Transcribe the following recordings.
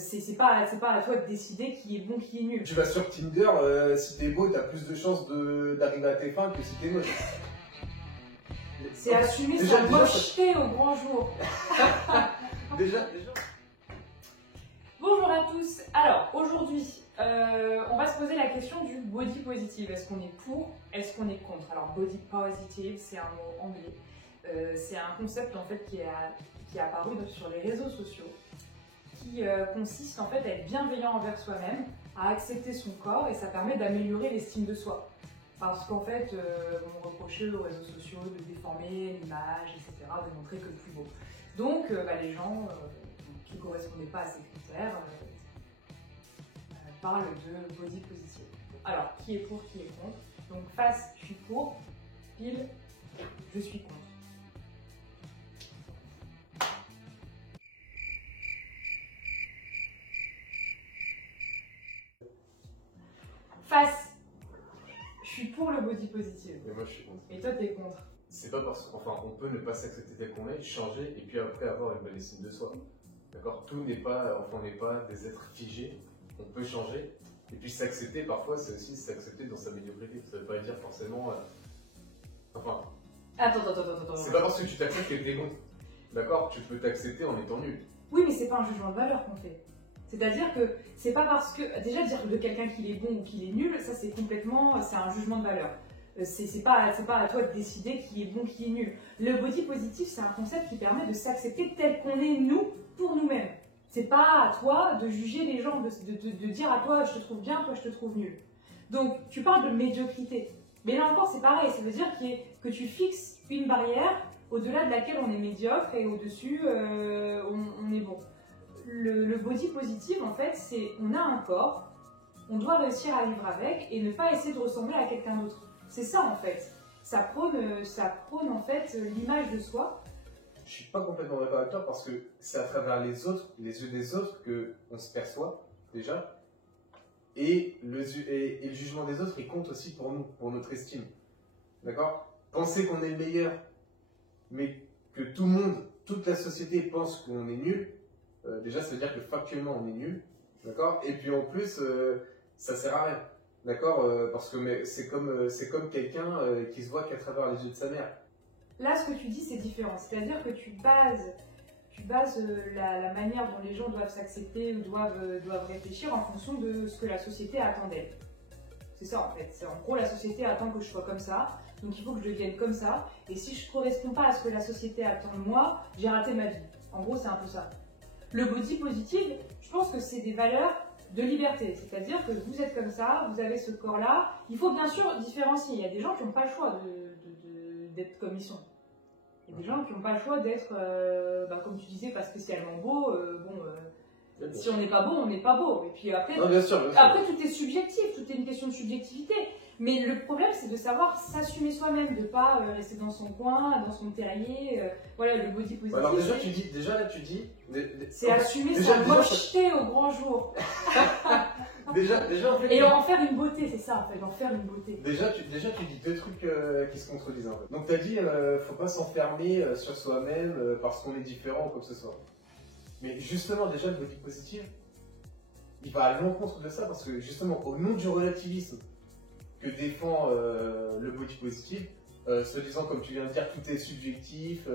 C'est pas à toi de décider qui est bon, qui est nul. Tu vas sur Tinder, si t'es beau, t'as plus de chances d'arriver à tes fins que si t'es moche. C'est assumer sa mocheté au grand jour. Déjà. Bonjour à tous. Alors, aujourd'hui, on va se poser la question du body positive. Est-ce qu'on est pour? Est-ce qu'on est contre? Alors, body positive, c'est un mot anglais. C'est un concept en fait qui est apparu sur les réseaux sociaux, qui consiste en fait à être bienveillant envers soi-même, à accepter son corps, et ça permet d'améliorer l'estime de soi. Parce qu'en fait, on reprochait aux réseaux sociaux de déformer l'image, etc., de montrer que le plus beau. Donc, les gens qui ne correspondaient pas à ces critères parlent de body positive. Alors, qui est pour, qui est contre? Donc, face, je suis pour, pile, je suis contre. Face, je suis pour le body positive. Et moi je suis contre. Et toi, t'es contre. C'est pas parce qu'on peut ne pas s'accepter tel qu'on est, changer et puis après avoir une bonne estime de soi. D'accord? Tout n'est pas, on n'est pas des êtres figés. On peut changer. Et puis s'accepter, parfois, c'est aussi s'accepter dans sa médiocrité. Ça veut pas dire forcément. Attends. C'est pas parce que tu t'acceptes que t'es bon. D'accord? Tu peux t'accepter en étant nul. Oui, mais c'est pas un jugement de valeur qu'on fait. C'est-à-dire que c'est pas parce que. Déjà, dire de quelqu'un qu'il est bon ou qu'il est nul, ça c'est complètement. C'est un jugement de valeur. C'est pas à toi de décider qui est bon, qui est nul. Le body positif, c'est un concept qui permet de s'accepter tel qu'on est, nous, pour nous-mêmes. C'est pas à toi de juger les gens, de dire à toi je te trouve bien, toi je te trouve nul. Donc, tu parles de médiocrité. Mais là encore, c'est pareil. Ça veut dire que tu fixes une barrière au-delà de laquelle on est médiocre et au-dessus, on est bon. Le body positive, en fait, c'est on a un corps, on doit réussir à vivre avec et ne pas essayer de ressembler à quelqu'un d'autre. C'est ça, en fait. Ça prône en fait l'image de soi. Je suis pas complètement d'accord avec toi parce que c'est à travers les yeux des autres qu'on se perçoit déjà. Et le jugement des autres, il compte aussi pour nous, pour notre estime. D'accord? Penser qu'on est le meilleur, mais que tout le monde, toute la société pense qu'on est nul, déjà ça veut dire que factuellement on est nul. D'accord? Et puis en plus, ça sert à rien. D'accord? Parce que c'est comme quelqu'un qui se voit qu'à travers les yeux de sa mère. Là, ce que tu dis, c'est différent. C'est-à-dire que tu bases la manière dont les gens doivent s'accepter ou doivent réfléchir en fonction de ce que la société attend d'elle. C'est ça, en fait. En gros, la société attend que je sois comme ça, donc il faut que je devienne comme ça. Et si je ne corresponds pas à ce que la société attend de moi, j'ai raté ma vie. En gros, c'est un peu ça. Le body positive, je pense que c'est des valeurs de liberté. C'est-à-dire que vous êtes comme ça, vous avez ce corps-là. Il faut bien sûr différencier. Il y a des gens qui n'ont pas le choix d'être comme ils sont. Il y a des gens qui n'ont pas le choix d'être, comme tu disais, pas spécialement beau. Si on n'est pas beau, on n'est pas beau. Et puis après, bien sûr. Après, tout est subjectif, tout est une question de subjectivité. Mais le problème, c'est de savoir s'assumer soi-même, de ne pas rester dans son coin, dans son terrier. Voilà, le body positif. Alors déjà, tu dis... C'est assumer sa mocheté au grand jour. déjà, en fait... Et en faire une beauté, c'est ça, en fait, en faire une beauté. Déjà, tu dis deux trucs qui se contredisent un peu. Donc tu as dit, faut pas s'enfermer sur soi-même parce qu'on est différent ou quoi que ce soit. Mais justement, déjà, le body positif, il va à l'encontre de ça parce que justement, au nom du relativisme que défend le body positif, se disant, comme tu viens de dire, tout est subjectif,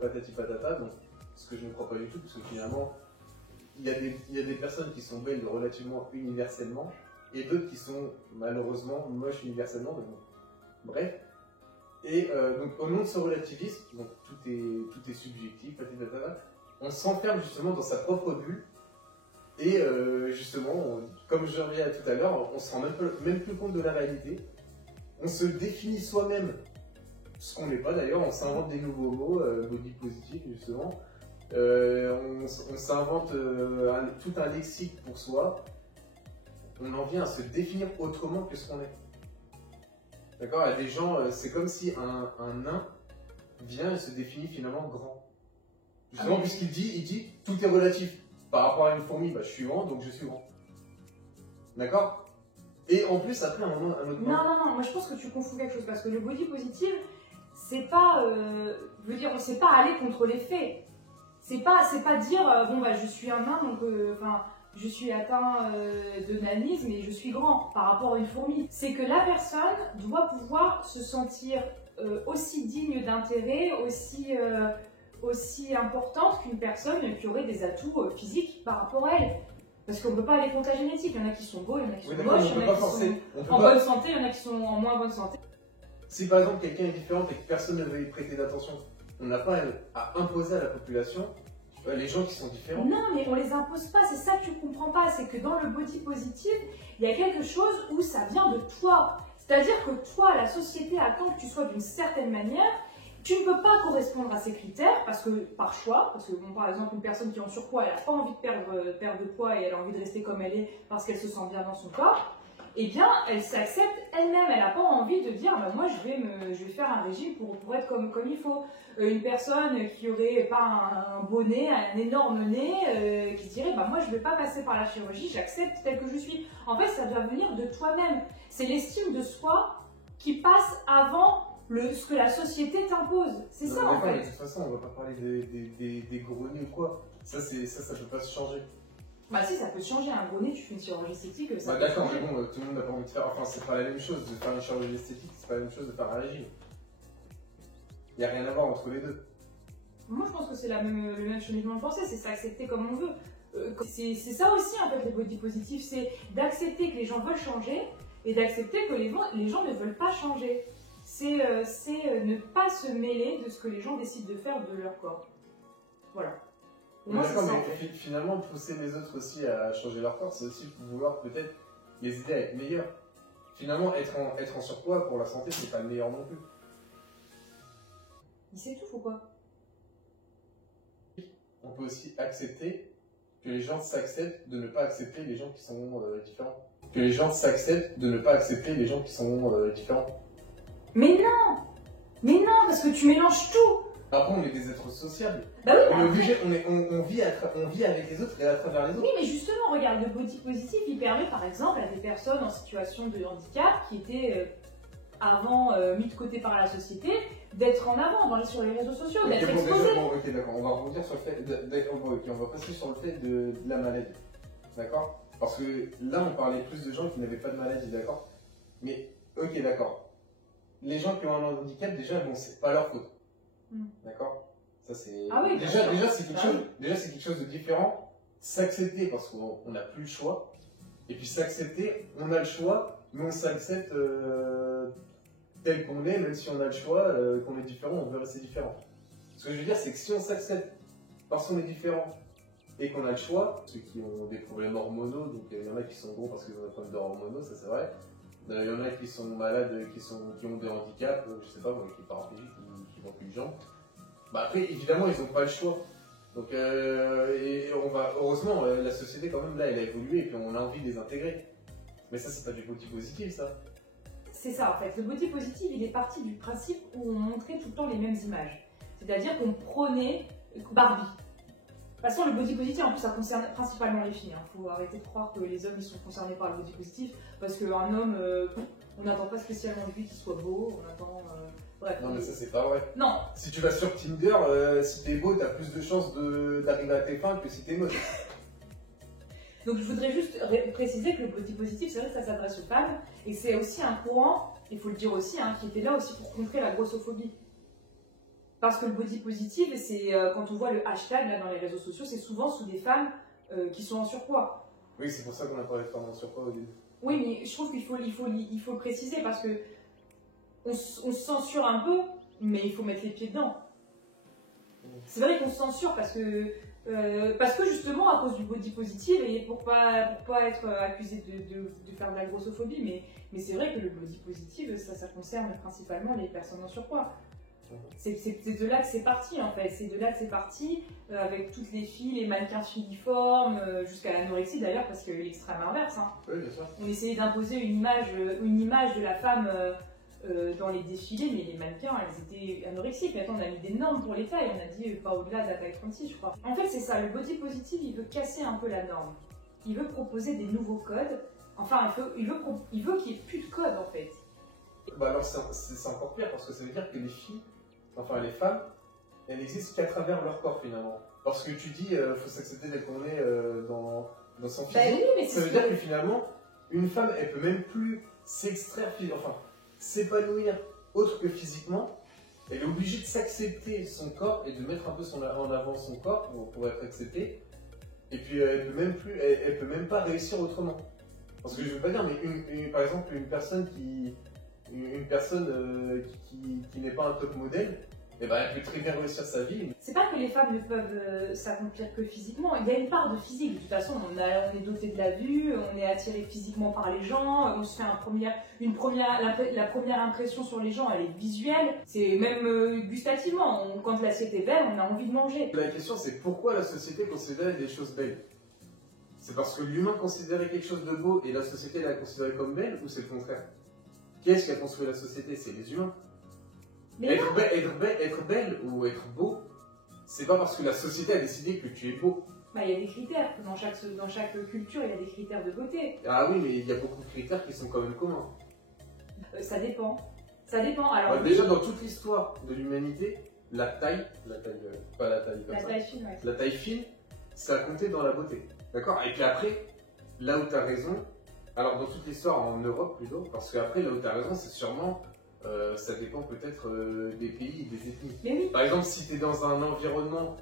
patati patata, donc, ce que je ne crois pas du tout, parce que finalement, il y a des personnes qui sont belles relativement universellement, et d'autres qui sont malheureusement moches universellement, mais bon, bref. Et donc, au nom de ce relativisme, donc tout est subjectif, patati patata, on s'enferme justement dans sa propre bulle. Et justement, comme je reviens à tout à l'heure, on ne se rend même plus compte de la réalité. On se définit soi-même, ce qu'on n'est pas d'ailleurs, on s'invente des nouveaux mots, body positif justement. On s'invente tout un lexique pour soi. On en vient à se définir autrement que ce qu'on est. D'accord? Il y a des gens, c'est comme si un nain vient et se définit finalement grand. Justement, puisqu'il dit tout est relatif. Par rapport à une fourmi, je suis grand, donc je suis grand. D'accord? Et en plus, après, un autre moment. Non, moi je pense que tu confonds quelque chose, parce que le body positive, c'est pas. Je veux dire, on ne sait pas aller contre les faits. C'est pas dire, je suis un nain, donc. je suis atteint de nanisme et je suis grand par rapport à une fourmi. C'est que la personne doit pouvoir se sentir aussi digne d'intérêt, aussi importante qu'une personne qui aurait des atouts physiques par rapport à elle. Parce qu'on ne peut pas aller contre la génétique. Il y en a qui sont beaux, il y en a qui sont moches, il y en a qui sont en bonne santé, il y en a qui sont en moins bonne santé. Si par exemple quelqu'un est différent et que personne ne veut y prêter d'attention, on n'a pas à imposer à la population les gens qui sont différents. Non, mais on les impose pas, c'est ça que tu comprends pas. C'est que dans le body positive, il y a quelque chose où ça vient de toi. C'est-à-dire que toi, la société attend que tu sois d'une certaine manière. Tu ne peux pas correspondre à ces critères parce que par choix, parce que bon, par exemple une personne qui est en surpoids, elle n'a pas envie de perdre de poids et elle a envie de rester comme elle est parce qu'elle se sent bien dans son corps, eh bien elle s'accepte elle-même, elle n'a pas envie de dire bah, moi je vais faire un régime pour être comme il faut. Une personne qui aurait pas un beau nez, un énorme nez, qui se dirait bah, moi je ne vais pas passer par la chirurgie, j'accepte tel que je suis. En fait ça doit venir de toi-même, c'est l'estime de soi qui passe avant ce que la société t'impose. C'est ça en fait. De toute façon, on va pas parler des gros nez ou quoi. Ça peut pas se changer. Bah si, ça peut se changer. Un gros nez, tu fais une chirurgie esthétique, ça bah, peut d'accord, changer. mais bon, tout le monde n'a pas envie de faire. Enfin, c'est pas la même chose de faire une chirurgie esthétique, c'est pas la même chose de faire un régime. Il n'y a rien à voir entre les deux. Moi, je pense que c'est le même cheminement de pensée, c'est s'accepter comme on veut. C'est ça aussi en fait le body positif, c'est d'accepter que les gens veulent changer et d'accepter que les gens ne veulent pas changer. C'est ne pas se mêler de ce que les gens décident de faire de leur corps. Voilà. Pour moi, c'est ça, en fait. Finalement, pousser les autres aussi à changer leur corps, c'est aussi vouloir peut-être les aider à être meilleurs. Finalement, être en surpoids pour la santé, c'est pas le meilleur non plus. Il s'étouffe ou quoi? On peut aussi accepter que les gens s'acceptent de ne pas accepter les gens qui sont différents. Que les gens s'acceptent de ne pas accepter les gens qui sont différents. Mais non! Mais non, parce que tu mélanges tout! Après, on est des êtres sociables. Bah oui, on est obligé, on vit avec les autres et à travers les autres. Oui, mais justement, regarde, le body positif, il permet par exemple à des personnes en situation de handicap qui étaient avant mis de côté par la société, d'être en avant sur les réseaux sociaux, Okay, d'être exposés. Ok, d'accord, on va rebondir sur le fait, on va passer sur le fait de la maladie. D'accord? Parce que là, on parlait plus de gens qui n'avaient pas de maladie, d'accord? Mais, ok, d'accord. Les gens qui ont un handicap, déjà, bon, c'est pas leur faute. D'accord? Ça, c'est. Ah oui, déjà, c'est quelque chose de différent. S'accepter parce qu'on n'a plus le choix. Et puis s'accepter, on a le choix, mais on s'accepte tel qu'on est, même si on a le choix, qu'on est différent, on veut rester différent. Ce que je veux dire, c'est que si on s'accepte parce qu'on est différent et qu'on a le choix, ceux qui ont des problèmes hormonaux, donc il y en a qui sont gros parce qu'ils ont des problèmes hormonaux, ça c'est vrai. Il y en a qui sont malades, qui ont des handicaps, je sais pas, qui sont paraplégiques ou qui n'ont plus de jambes. Bah après, évidemment, ils n'ont pas le choix. Donc, et heureusement, la société quand même là, elle a évolué et puis on a envie de les intégrer. Mais ça, c'est pas du body positif, ça. C'est ça en fait. Le body positif, il est parti du principe où on montrait tout le temps les mêmes images. C'est-à-dire qu'on prônait Barbie. De toute façon, le body positif, en plus, ça concerne principalement les filles. Il faut arrêter de croire que les hommes ils sont concernés par le body positif, parce qu'un homme, on n'attend pas spécialement de lui qu'il soit beau, on attend... bref. Non, mais ça, c'est pas vrai. Non. Si tu vas sur Tinder, si t'es beau, t'as plus de chances d'arriver à tes fins que si t'es moche. Donc, je voudrais juste préciser que le body positif, c'est vrai que ça s'adresse aux femmes, et c'est aussi un courant, il faut le dire aussi, qui était là aussi pour contrer la grossophobie. Parce que le body positive, c'est quand on voit le hashtag là, dans les réseaux sociaux, c'est souvent sous des femmes qui sont en surpoids. Oui, c'est pour ça qu'on a parlé de femmes en surpoids au début. Oui, mais je trouve qu'il faut le préciser parce que on se censure un peu, mais il faut mettre les pieds dedans. C'est vrai qu'on se censure parce que justement à cause du body positive et pour pas être accusé de faire de la grossophobie, mais c'est vrai que le body positive, ça concerne principalement les personnes en surpoids. C'est de là que c'est parti en fait, c'est de là que c'est parti avec toutes les filles, les mannequins filiformes, jusqu'à l'anorexie d'ailleurs parce qu'il y a eu l'extrême inverse. Oui, bien sûr. On essayait d'imposer une image de la femme dans les défilés, mais les mannequins elles étaient anorexiques. Maintenant on a mis des normes pour les tailles, on a dit pas au-delà de la taille 36 je crois. En fait c'est ça, le body positive il veut casser un peu la norme, il veut proposer des nouveaux codes, enfin il veut qu'il n'y ait plus de code en fait. Bah alors c'est encore pire parce que ça veut dire que les filles, enfin les femmes, elles n'existent qu'à travers leur corps finalement. Parce que tu dis, faut s'accepter tel qu'on est dans son Bah physique. oui, mais Ça veut dire que finalement, une femme, elle peut même plus s'extraire, enfin, s'épanouir autre que physiquement. Elle est obligée de s'accepter son corps et de mettre un peu en avant son corps pour être acceptée. Et puis elle peut même pas réussir autrement. Parce que je veux pas dire, mais par exemple une personne qui n'est pas un top modèle, eh ben, elle peut très bien réussir sa vie. c'est pas que les femmes ne peuvent s'accomplir que physiquement, il y a une part de physique. De toute façon, on est doté de la vue, on est attiré physiquement par les gens, on se fait la première impression sur les gens, elle est visuelle, c'est même gustativement. Quand l'assiette est belle, on a envie de manger. La question c'est pourquoi la société considère des choses belles? C'est parce que l'humain considérait quelque chose de beau et la société l'a considéré comme belle, ou c'est le contraire? Qui est-ce qui a construit la société? C'est les humains. Mais Être belle ou être beau, c'est pas parce que la société a décidé que tu es beau. bah, il y a des critères, dans chaque culture, il y a des critères de beauté. Ah oui, mais il y a beaucoup de critères qui sont quand même communs. Ça dépend. Ça dépend. Alors, Déjà, dans toute l'histoire de l'humanité, pas la taille comme la ça. taille fine, ouais. La taille fine, ça a compté dans la beauté. D'accord? Et puis après, là où tu as raison, alors dans toute l'histoire en Europe plutôt, parce qu'après, là où tu as raison, c'est sûrement, ça dépend peut-être des pays et des ethnies. Mais oui. Par exemple, si tu es dans un environnement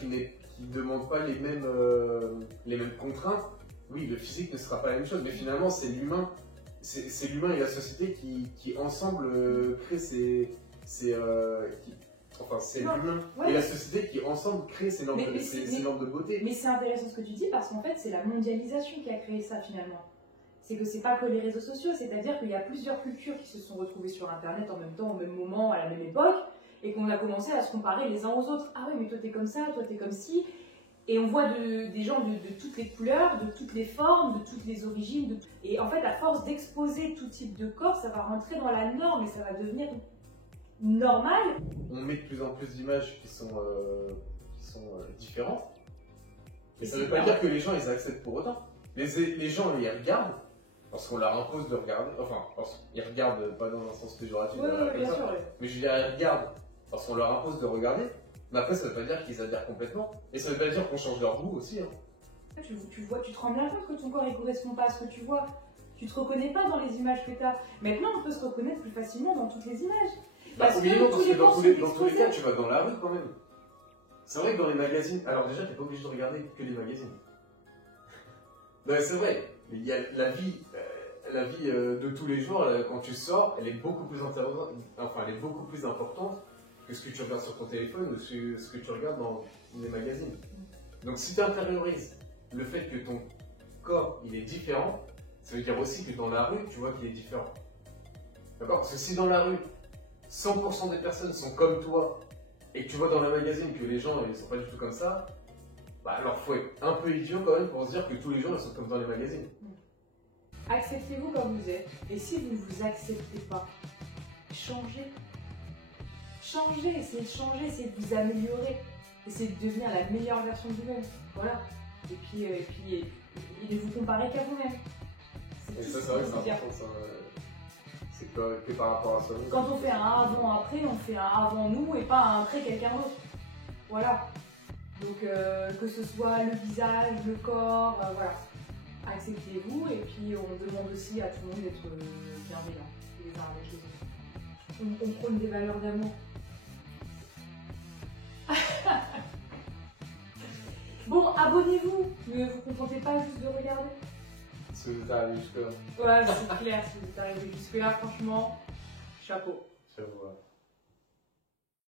qui ne demande pas les mêmes contraintes, oui, le physique ne sera pas la même chose, mais finalement, c'est l'humain. C'est l'humain et la société qui ensemble créent enfin, c'est l'humain Ouais. et la société qui ensemble créent ces normes de beauté. Mais c'est intéressant ce que tu dis parce qu'en fait, c'est la mondialisation qui a créé ça finalement. C'est que c'est pas que les réseaux sociaux, c'est-à-dire qu'il y a plusieurs cultures qui se sont retrouvées sur Internet en même temps, au même moment, à la même époque, et qu'on a commencé à se comparer les uns aux autres. Ah ouais, mais toi t'es comme ça, toi t'es comme ci. Et on voit des gens de toutes les couleurs, de toutes les formes, de toutes les origines. Et en fait, à force d'exposer tout type de corps, ça va rentrer dans la norme et ça va devenir normal. On met de plus en plus d'images qui sont différentes. Mais ça ne veut pas dire que les gens ils acceptent pour autant. Les gens les regardent parce qu'on leur impose de regarder. Enfin, ils regardent pas dans un sens péjoratif. Oui, bien sûr. Ouais. Mais je veux dire, ils regardent parce qu'on leur impose de regarder. Mais après, ça ne veut pas dire qu'ils adhèrent complètement. Et ça ne veut pas dire qu'on change leur goût aussi. Hein. Tu te rends bien compte que ton corps ne correspond pas à ce que tu vois. Tu te reconnais pas dans les images que tu as. Maintenant, on peut se reconnaître plus facilement dans toutes les images. Parce que dans tous les cas, tu vas dans la rue quand même. C'est vrai que dans les magazines, alors déjà, tu n'es pas obligé de regarder que les magazines. Ben, c'est vrai, il y a la vie de tous les jours, quand tu sors, elle est beaucoup plus intéressante, enfin, elle est beaucoup plus importante que ce que tu regardes sur ton téléphone ou ce que tu regardes dans les magazines. Donc si tu intériorises le fait que ton corps il est différent, ça veut dire aussi que dans la rue, tu vois qu'il est différent. D'accord? Parce que si dans la rue, 100% des personnes sont comme toi, et que tu vois dans le magazine que les gens ils sont pas du tout comme ça, bah alors faut être un peu idiot quand même pour se dire que tous les gens ils sont comme dans les magazines. Acceptez-vous comme vous êtes, et si vous ne vous acceptez pas, changez. Changez, essayez de changer, essayez de vous améliorer, essayez de devenir la meilleure version de vous-même. Voilà. Et puis ne vous comparez qu'à vous-même. Et ça, c'est vrai que c'est important, ça. C'est que par rapport à soi-même. Quand on fait un avant-après, on fait un avant-nous et pas un après quelqu'un d'autre. Voilà. Donc, que ce soit le visage, le corps, voilà. Acceptez-vous et puis on demande aussi à tout le monde d'être bienveillant les uns avec les autres. On prône des valeurs d'amour. Bon, abonnez-vous, ne vous contentez pas juste de regarder. Si vous êtes arrivé jusque-là. Ouais, c'est clair, si vous êtes arrivé jusque-là, franchement, chapeau. Chapeau.